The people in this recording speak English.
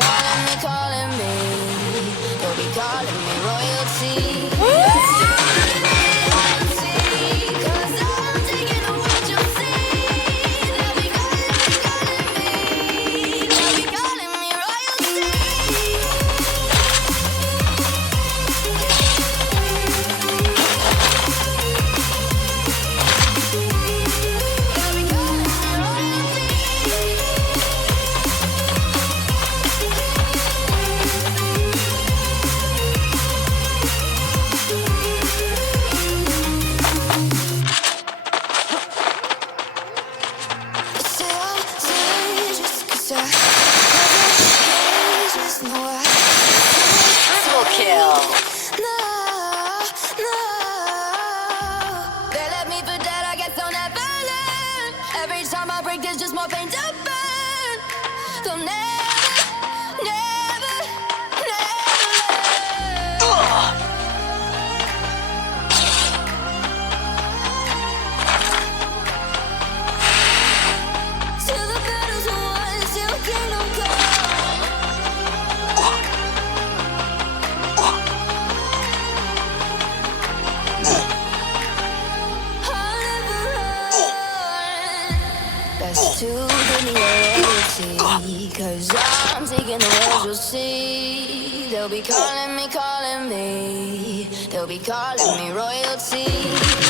calling me. They'll be calling me royalty. Triple kill. No, no. They left me for dead, I guess I'll never learn. Every time I break, there's just more pain to burn. They'll never, never, never learn. Till the battle's won, till kingdom come. Best to give me loyalty, 'cause I'm taking the world, you'll see. They'll be calling me, calling me. They'll be calling me royalty.